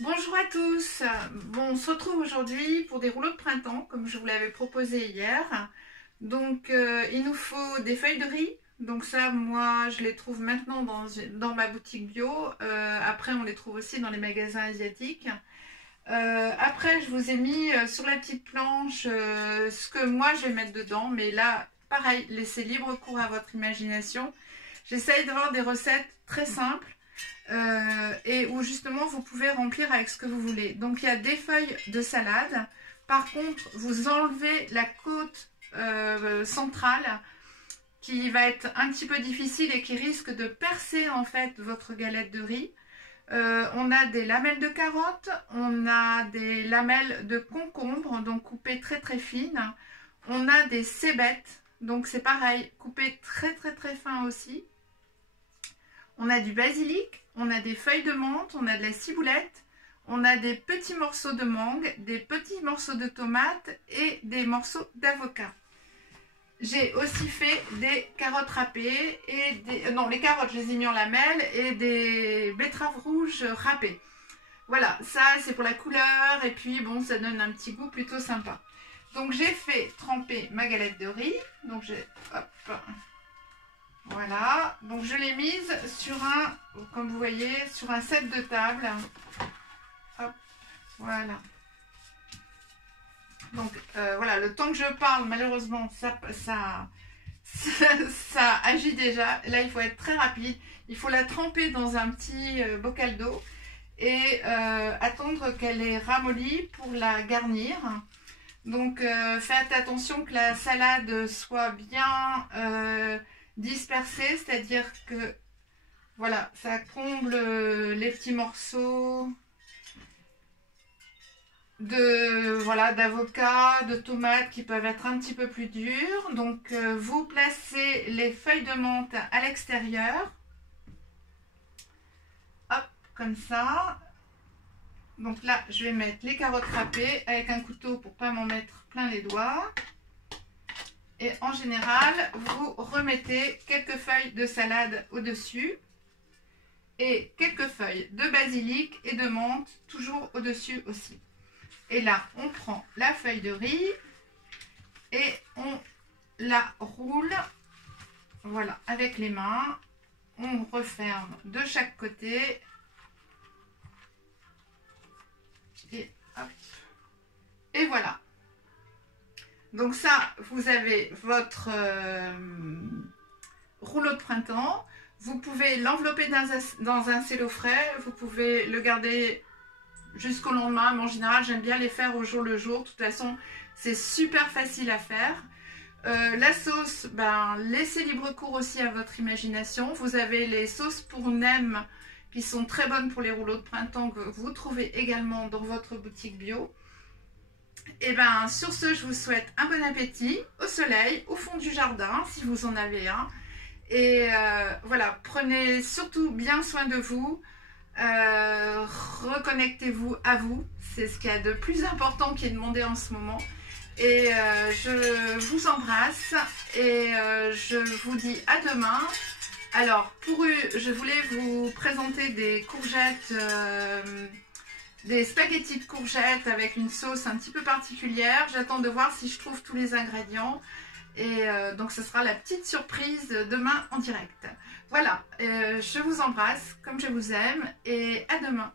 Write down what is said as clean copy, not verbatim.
Bonjour à tous. Bon, on se retrouve aujourd'hui pour des rouleaux de printemps, comme je vous l'avais proposé hier. Donc, il nous faut des feuilles de riz. Donc ça, moi, je les trouve maintenant dans ma boutique bio. Après, on les trouve aussi dans les magasins asiatiques. Après, je vous ai mis sur la petite planche ce que moi, je vais mettre dedans. Mais là, pareil, laissez libre cours à votre imagination. J'essaye d'avoir des recettes très simples. Et où justement vous pouvez remplir avec ce que vous voulez. Donc il y a des feuilles de salade. Par contre, vous enlevez la côte centrale qui va être un petit peu difficile et qui risque de percer en fait votre galette de riz. On a des lamelles de carottes, on a des lamelles de concombre, donc coupées très très fines. On a des cébettes, donc c'est pareil, coupées très très très fin aussi. On a du basilic, on a des feuilles de menthe, on a de la ciboulette, on a des petits morceaux de mangue, des petits morceaux de tomates et des morceaux d'avocat. J'ai aussi fait des carottes râpées et des... non, les carottes, je les ai mis en lamelles et des betteraves rouges râpées. Voilà, ça c'est pour la couleur et puis bon, ça donne un petit goût plutôt sympa. Donc j'ai fait tremper ma galette de riz. Donc j'ai... hop... Voilà, donc je l'ai mise sur un, comme vous voyez, sur un set de table. Hop, voilà. Donc voilà, le temps que je parle, malheureusement, ça agit déjà. Là, il faut être très rapide. Il faut la tremper dans un petit bocal d'eau et attendre qu'elle ait ramolli pour la garnir. Donc faites attention que la salade soit bien... dispersé, c'est-à-dire que voilà, ça comble les petits morceaux de voilà d'avocat, de tomates qui peuvent être un petit peu plus durs. Donc vous placez les feuilles de menthe à l'extérieur, hop, comme ça. Donc là, je vais mettre les carottes râpées avec un couteau pour pas m'en mettre plein les doigts. Et en général, vous remettez quelques feuilles de salade au-dessus et quelques feuilles de basilic et de menthe toujours au-dessus aussi. Et là, on prend la feuille de riz et on la roule, voilà, avec les mains. On referme de chaque côté. Et hop. Et voilà. Donc ça, vous avez votre rouleau de printemps. Vous pouvez l'envelopper dans un cello frais. Vous pouvez le garder jusqu'au lendemain. Mais en général, j'aime bien les faire au jour le jour. De toute façon, c'est super facile à faire. La sauce, ben, laissez libre cours aussi à votre imagination. Vous avez les sauces pour nem qui sont très bonnes pour les rouleaux de printemps que vous trouvez également dans votre boutique bio. Et bien sur ce, je vous souhaite un bon appétit au soleil, au fond du jardin si vous en avez un. Et voilà, prenez surtout bien soin de vous, reconnectez-vous à vous, c'est ce qu'il y a de plus important qui est demandé en ce moment. Et je vous embrasse et je vous dis à demain. Alors, je voulais vous présenter des courgettes... des spaghettis de courgettes avec une sauce un petit peu particulière. J'attends de voir si je trouve tous les ingrédients. Et donc ce sera la petite surprise demain en direct. Voilà, je vous embrasse comme je vous aime et à demain.